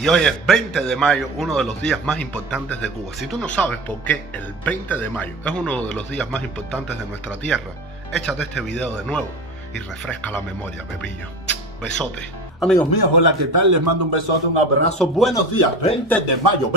Y hoy es 20 de mayo, uno de los días más importantes de Cuba. Si tú no sabes por qué el 20 de mayo es uno de los días más importantes de nuestra tierra, échate este video de nuevo y refresca la memoria, Pepillo. Besote. Amigos míos, hola, ¿qué tal? Les mando un besote, un abrazo. Buenos días, 20 de mayo,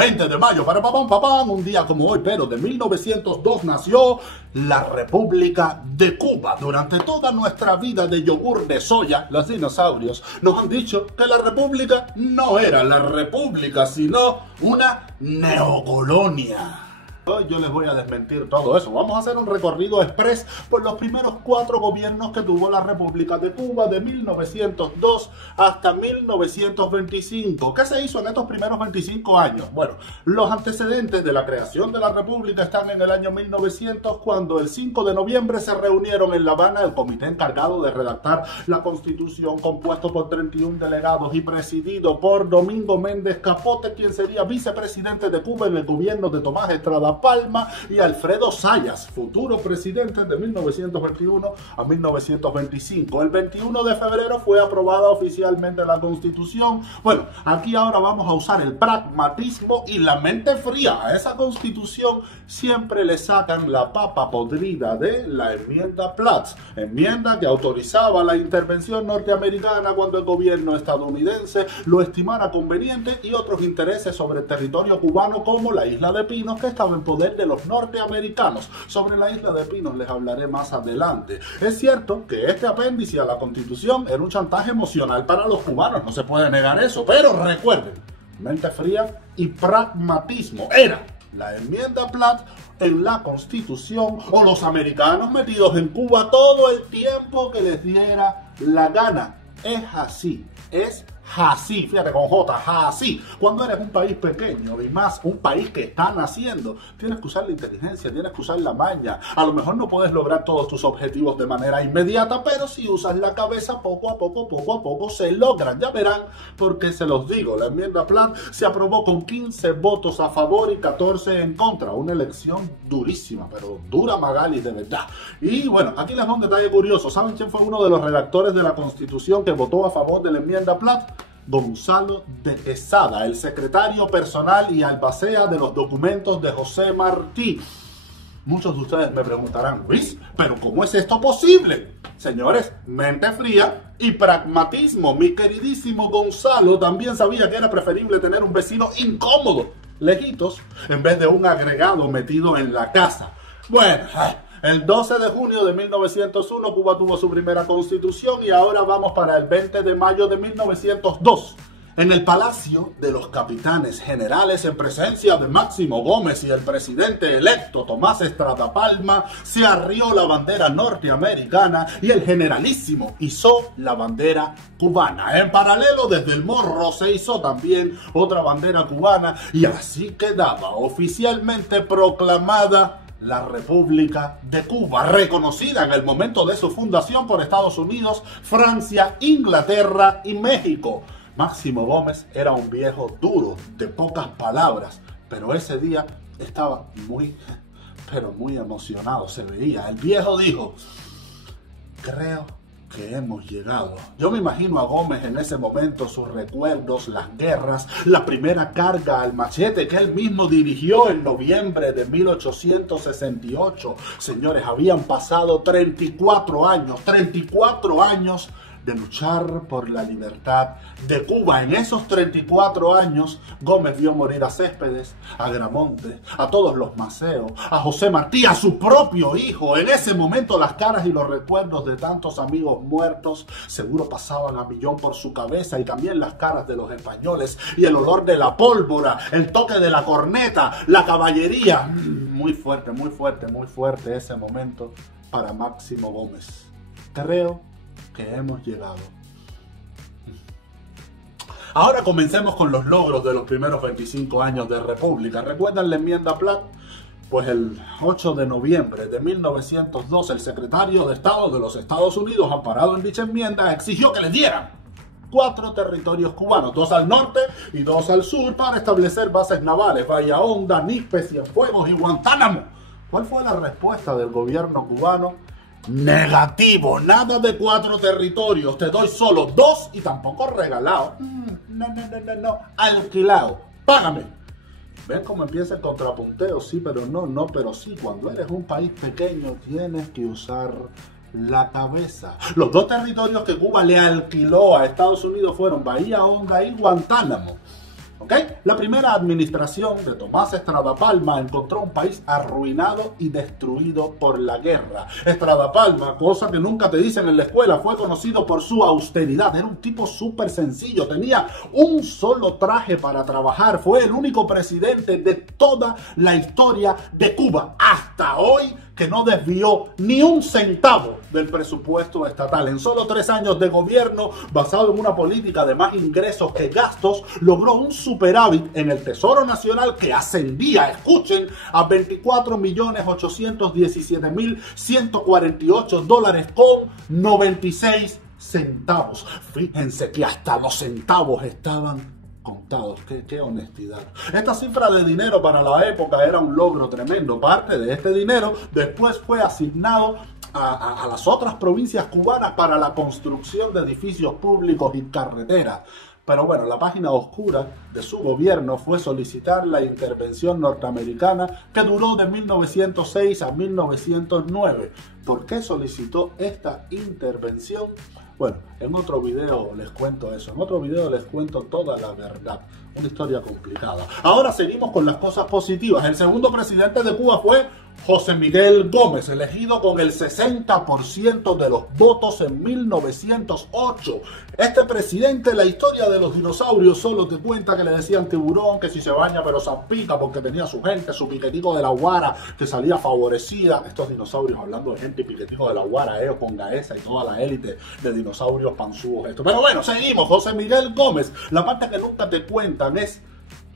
para papán, un día como hoy, pero de 1902 nació la República de Cuba. Durante toda nuestra vida de yogur de soya, los dinosaurios nos han dicho que la República no era la República, sino una neocolonia. Hoy yo les voy a desmentir todo eso. Vamos a hacer un recorrido express por los primeros 4 gobiernos que tuvo la República de Cuba de 1902 hasta 1925. ¿Qué se hizo en estos primeros 25 años? Bueno, los antecedentes de la creación de la República están en el año 1900, cuando el 5 de noviembre se reunieron en La Habana el comité encargado de redactar la Constitución, compuesto por 31 delegados y presidido por Domingo Méndez Capote, quien sería vicepresidente de Cuba en el gobierno de Tomás Estrada Palma, y Alfredo Zayas, futuro presidente de 1921 a 1925. El 21 de febrero fue aprobada oficialmente la Constitución. Bueno, aquí ahora vamos a usar el pragmatismo y la mente fría. A esa Constitución siempre le sacan la papa podrida de la enmienda Platt, enmienda que autorizaba la intervención norteamericana cuando el gobierno estadounidense lo estimara conveniente y otros intereses sobre el territorio cubano, como la isla de Pinos, que estaba en poder de los norteamericanos. Sobre la isla de Pinos les hablaré más adelante. Es cierto que este apéndice a la Constitución era un chantaje emocional para los cubanos, no se puede negar eso, pero recuerden, mente fría y pragmatismo. Era la enmienda Platt en la Constitución o los americanos metidos en Cuba todo el tiempo que les diera la gana. Es así, es así, fíjate con J, así. Cuando eres un país pequeño y más un país que está naciendo, tienes que usar la inteligencia, tienes que usar la maña. A lo mejor no puedes lograr todos tus objetivos de manera inmediata, pero si usas la cabeza, poco a poco se logran. Ya verán, porque se los digo, la enmienda Platt se aprobó con 15 votos a favor y 14 en contra. Una elección durísima, pero dura, Magali, de verdad. Y bueno, aquí les doy un detalle curioso. ¿Saben quién fue uno de los redactores de la Constitución que votó a favor de la enmienda Platt? Gonzalo de Quesada, el secretario personal y albacea de los documentos de José Martí. Muchos de ustedes me preguntarán, Luis, ¿pero cómo es esto posible? Señores, mente fría y pragmatismo. Mi queridísimo Gonzalo también sabía que era preferible tener un vecino incómodo, lejitos, en vez de un agregado metido en la casa. Bueno, el 12 de junio de 1901 Cuba tuvo su primera constitución y ahora vamos para el 20 de mayo de 1902. En el Palacio de los Capitanes Generales, en presencia de Máximo Gómez y el presidente electo Tomás Estrada Palma, se arrió la bandera norteamericana y el generalísimo izó la bandera cubana. En paralelo, desde el Morro se izó también otra bandera cubana y así quedaba oficialmente proclamada la República de Cuba, reconocida en el momento de su fundación por Estados Unidos, Francia, Inglaterra y México. Máximo Gómez era un viejo duro, de pocas palabras, pero ese día estaba muy emocionado, se veía. El viejo dijo, creo que hemos llegado. Yo me imagino a Gómez en ese momento, sus recuerdos, las guerras, la primera carga al machete que él mismo dirigió en noviembre de 1868. Señores, habían pasado 34 años de luchar por la libertad de Cuba. En esos 34 años, Gómez vio morir a Céspedes, a Gramonte, a todos los Maceos, a José Martí, a su propio hijo. En ese momento, las caras y los recuerdos de tantos amigos muertos seguro pasaban a millón por su cabeza, y también las caras de los españoles y el olor de la pólvora, el toque de la corneta, la caballería. Muy fuerte ese momento para Máximo Gómez. Creo que hemos llegado. Ahora comencemos con los logros de los primeros 25 años de República. ¿Recuerdan la enmienda Platt? Pues el 8 de noviembre de 1902, el secretario de Estado de los Estados Unidos, amparado en dicha enmienda, exigió que le dieran 4 territorios cubanos, 2 al norte y 2 al sur, para establecer bases navales: Bahía Honda, Níspez, Cienfuegos y Guantánamo. ¿Cuál fue la respuesta del gobierno cubano? Negativo, nada de 4 territorios, te doy solo 2 y tampoco regalado. No, alquilado, págame. ¿Ves cómo empieza el contrapunteo? Sí, pero no, pero sí. Cuando eres un país pequeño tienes que usar la cabeza. Los 2 territorios que Cuba le alquiló a Estados Unidos fueron Bahía Honda y Guantánamo. ¿Ok? La primera administración de Tomás Estrada Palma encontró un país arruinado y destruido por la guerra. Estrada Palma, cosa que nunca te dicen en la escuela, fue conocido por su austeridad. Era un tipo súper sencillo, tenía un solo traje para trabajar. Fue el único presidente de toda la historia de Cuba hasta hoy que no desvió ni un centavo del presupuesto estatal. En solo 3 años de gobierno, basado en una política de más ingresos que gastos, logró un superávit en el Tesoro Nacional que ascendía, escuchen, a $24.817.148 con 96 centavos. Fíjense que hasta los centavos estaban contados. Qué honestidad. Esta cifra de dinero para la época era un logro tremendo. Parte de este dinero después fue asignado a las otras provincias cubanas para la construcción de edificios públicos y carreteras. Pero bueno, la página oscura de su gobierno fue solicitar la intervención norteamericana que duró de 1906 a 1909. ¿Por qué solicitó esta intervención? Bueno, en otro video les cuento eso, en otro video les cuento toda la verdad. Una historia complicada. Ahora seguimos con las cosas positivas. El segundo presidente de Cuba fue José Miguel Gómez, elegido con el 60% de los votos en 1908. Este presidente, la historia de los dinosaurios solo te cuenta que le decían tiburón, que si se baña pero salpica porque tenía su gente, su piquetico de la Guara que salía favorecida. Estos dinosaurios, hablando de gente y piquetico de la Guara, con Gaesa y toda la élite de dinosaurios panzúos. Pero bueno, seguimos. José Miguel Gómez. La parte que nunca te cuentan es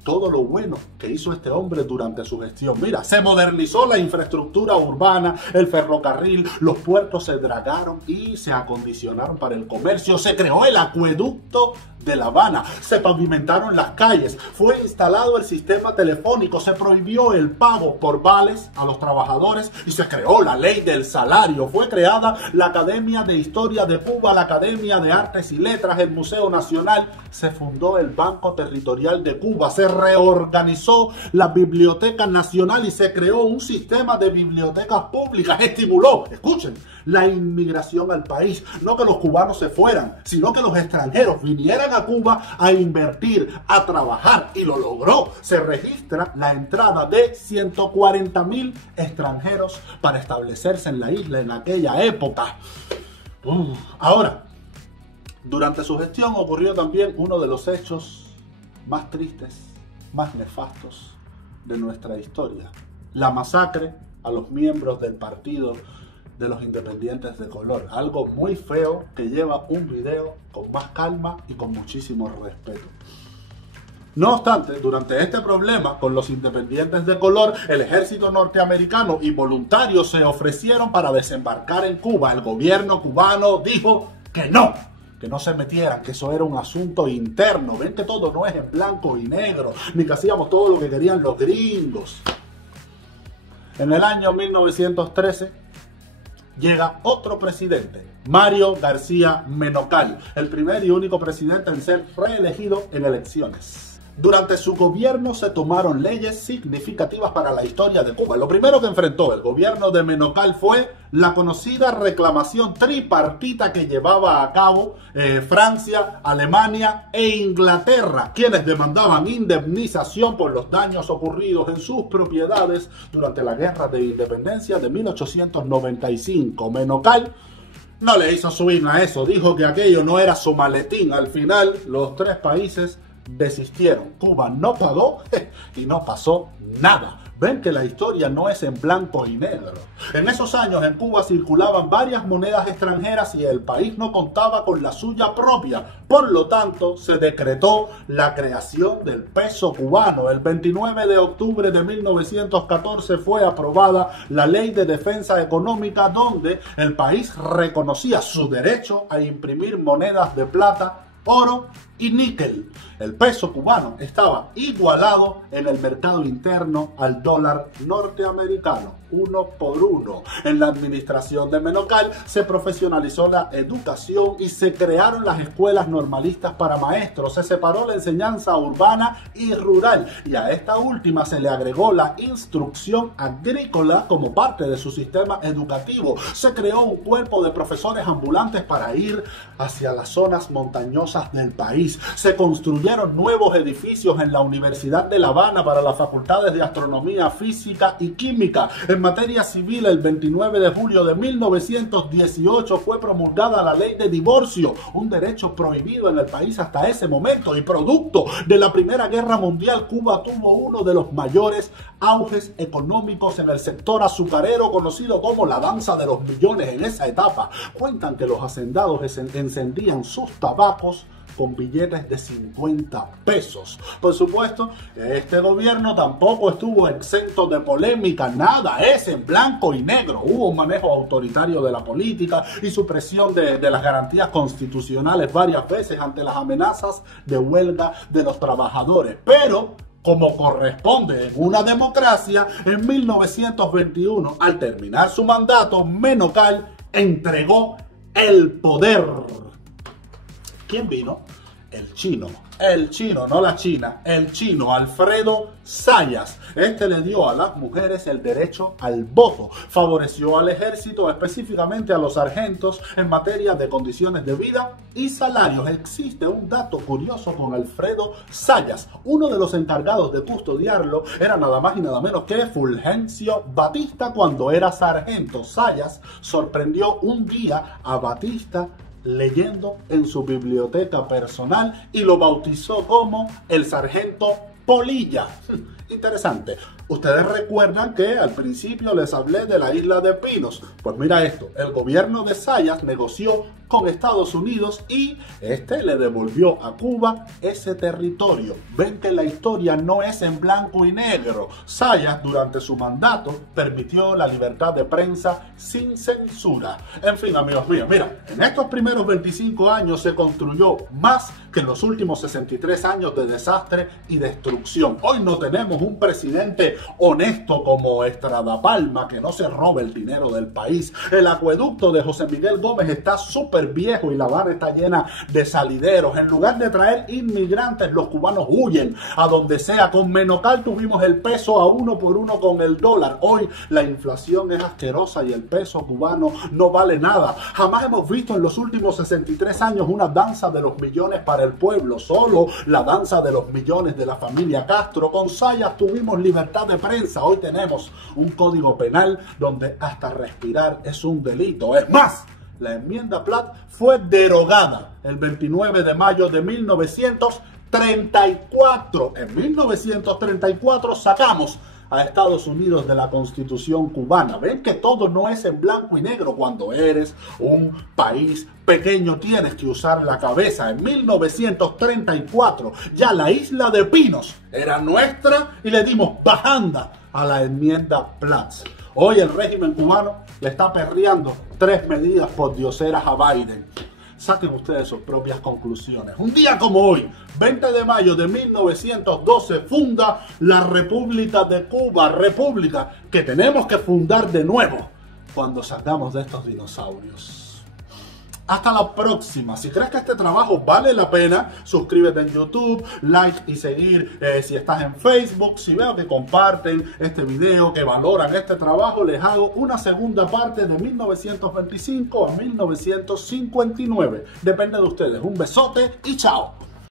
todo lo bueno que hizo este hombre durante su gestión. Mira, se modernizó la infraestructura urbana, el ferrocarril, los puertos se dragaron y se acondicionaron para el comercio, se creó el acueducto de La Habana, se pavimentaron las calles, fue instalado el sistema telefónico, se prohibió el pago por vales a los trabajadores y se creó la ley del salario. Fue creada la Academia de Historia de Cuba, la Academia de Artes y Letras, el Museo Nacional, se fundó el Banco Territorial de Cuba, se reorganizó la Biblioteca Nacional y se creó un sistema de bibliotecas públicas. Estimuló, escuchen, la inmigración al país. No que los cubanos se fueran, sino que los extranjeros vinieran a Cuba a invertir, a trabajar, y lo logró. Se registra la entrada de 140.000 extranjeros para establecerse en la isla en aquella época. Ahora, durante su gestión ocurrió también uno de los hechos más tristes, más nefastos de nuestra historia: la masacre a los miembros del Partido de los Independientes de Color. Algo muy feo que lleva un video con más calma y con muchísimo respeto. No obstante, durante este problema con los independientes de color, el ejército norteamericano y voluntarios se ofrecieron para desembarcar en Cuba. El gobierno cubano dijo que no se metieran, que eso era un asunto interno. Ven que todo no es en blanco y negro, ni que hacíamos todo lo que querían los gringos. En el año 1913 llega otro presidente, Mario García Menocal, el primer y único presidente en ser reelegido en elecciones. Durante su gobierno se tomaron leyes significativas para la historia de Cuba. Lo primero que enfrentó el gobierno de Menocal fue la conocida reclamación tripartita que llevaba a cabo Francia, Alemania e Inglaterra, quienes demandaban indemnización por los daños ocurridos en sus propiedades durante la Guerra de Independencia de 1895. Menocal no le hizo swing a eso, dijo que aquello no era su maletín. Al final, los 3 países desistieron. Cuba no pagó y no pasó nada. Ven que la historia no es en blanco y negro. En esos años en Cuba circulaban varias monedas extranjeras y el país no contaba con la suya propia. Por lo tanto, se decretó la creación del peso cubano. El 29 de octubre de 1914 fue aprobada la Ley de Defensa Económica, donde el país reconocía su derecho a imprimir monedas de plata, oro y níquel. El peso cubano estaba igualado en el mercado interno al dólar norteamericano, 1 por 1. En la administración de Menocal se profesionalizó la educación y se crearon las escuelas normalistas para maestros. Se separó la enseñanza urbana y rural, y a esta última se le agregó la instrucción agrícola como parte de su sistema educativo. Se creó un cuerpo de profesores ambulantes para ir hacia las zonas montañosas del país. Se construyeron nuevos edificios en la Universidad de La Habana para las facultades de Astronomía, Física y Química. En materia civil, el 29 de julio de 1918 fue promulgada la ley de divorcio, un derecho prohibido en el país hasta ese momento, y producto de la Primera Guerra Mundial, Cuba tuvo uno de los mayores auges económicos en el sector azucarero, conocido como la danza de los millones. En esa etapa cuentan que los hacendados encendían sus tabacos con billetes de 50 pesos. Por supuesto, este gobierno tampoco estuvo exento de polémica, nada es en blanco y negro. Hubo un manejo autoritario de la política y supresión de las garantías constitucionales varias veces ante las amenazas de huelga de los trabajadores. Pero, como corresponde en una democracia, en 1921, al terminar su mandato, Menocal entregó el poder. ¿Quién vino? El chino, no la China, el chino Alfredo Zayas. Este le dio a las mujeres el derecho al voto, favoreció al ejército, específicamente a los sargentos, en materia de condiciones de vida y salarios. Existe un dato curioso con Alfredo Zayas. Uno de los encargados de custodiarlo era nada más y nada menos que Fulgencio Batista cuando era sargento. Zayas sorprendió un día a Batista leyendo en su biblioteca personal y lo bautizó como el sargento Polilla. Interesante. Ustedes recuerdan que al principio les hablé de la isla de Pinos. Pues mira esto, el gobierno de Zayas negoció con Estados Unidos y este le devolvió a Cuba ese territorio. Ven que la historia no es en blanco y negro. Zayas durante su mandato permitió la libertad de prensa sin censura. En fin, amigos míos, mira, en estos primeros 25 años se construyó más que en los últimos 63 años de desastre y destrucción. Hoy no tenemos un presidente honesto como Estrada Palma, que no se roba el dinero del país. El acueducto de José Miguel Gómez está súper viejo y La Habana está llena de salideros. En lugar de traer inmigrantes, los cubanos huyen a donde sea. Con Menocal tuvimos el peso a 1 por 1 con el dólar. Hoy la inflación es asquerosa y el peso cubano no vale nada. Jamás hemos visto en los últimos 63 años una danza de los millones para el pueblo, solo la danza de los millones de la familia Castro. Con Zayas tuvimos libertad de prensa. Hoy tenemos un código penal donde hasta respirar es un delito. Es más, la enmienda Platt fue derogada el 29 de mayo de 1934. En 1934 sacamos a Estados Unidos de la Constitución cubana. Ven que todo no es en blanco y negro. Cuando eres un país pequeño tienes que usar la cabeza. En 1934 ya la isla de Pinos era nuestra y le dimos bajanda a la enmienda Platt. Hoy el régimen cubano le está perreando 3 medidas por dioseras a Biden. Saquen ustedes sus propias conclusiones. Un día como hoy, 20 de mayo de 1912, funda la República de Cuba. República que tenemos que fundar de nuevo cuando salgamos de estos dinosaurios. Hasta la próxima. Si crees que este trabajo vale la pena, suscríbete en YouTube, like y seguir si estás en Facebook. Si veo que comparten este video, que valoran este trabajo, les hago una segunda parte de 1925 a 1959. Depende de ustedes. Un besote y chao.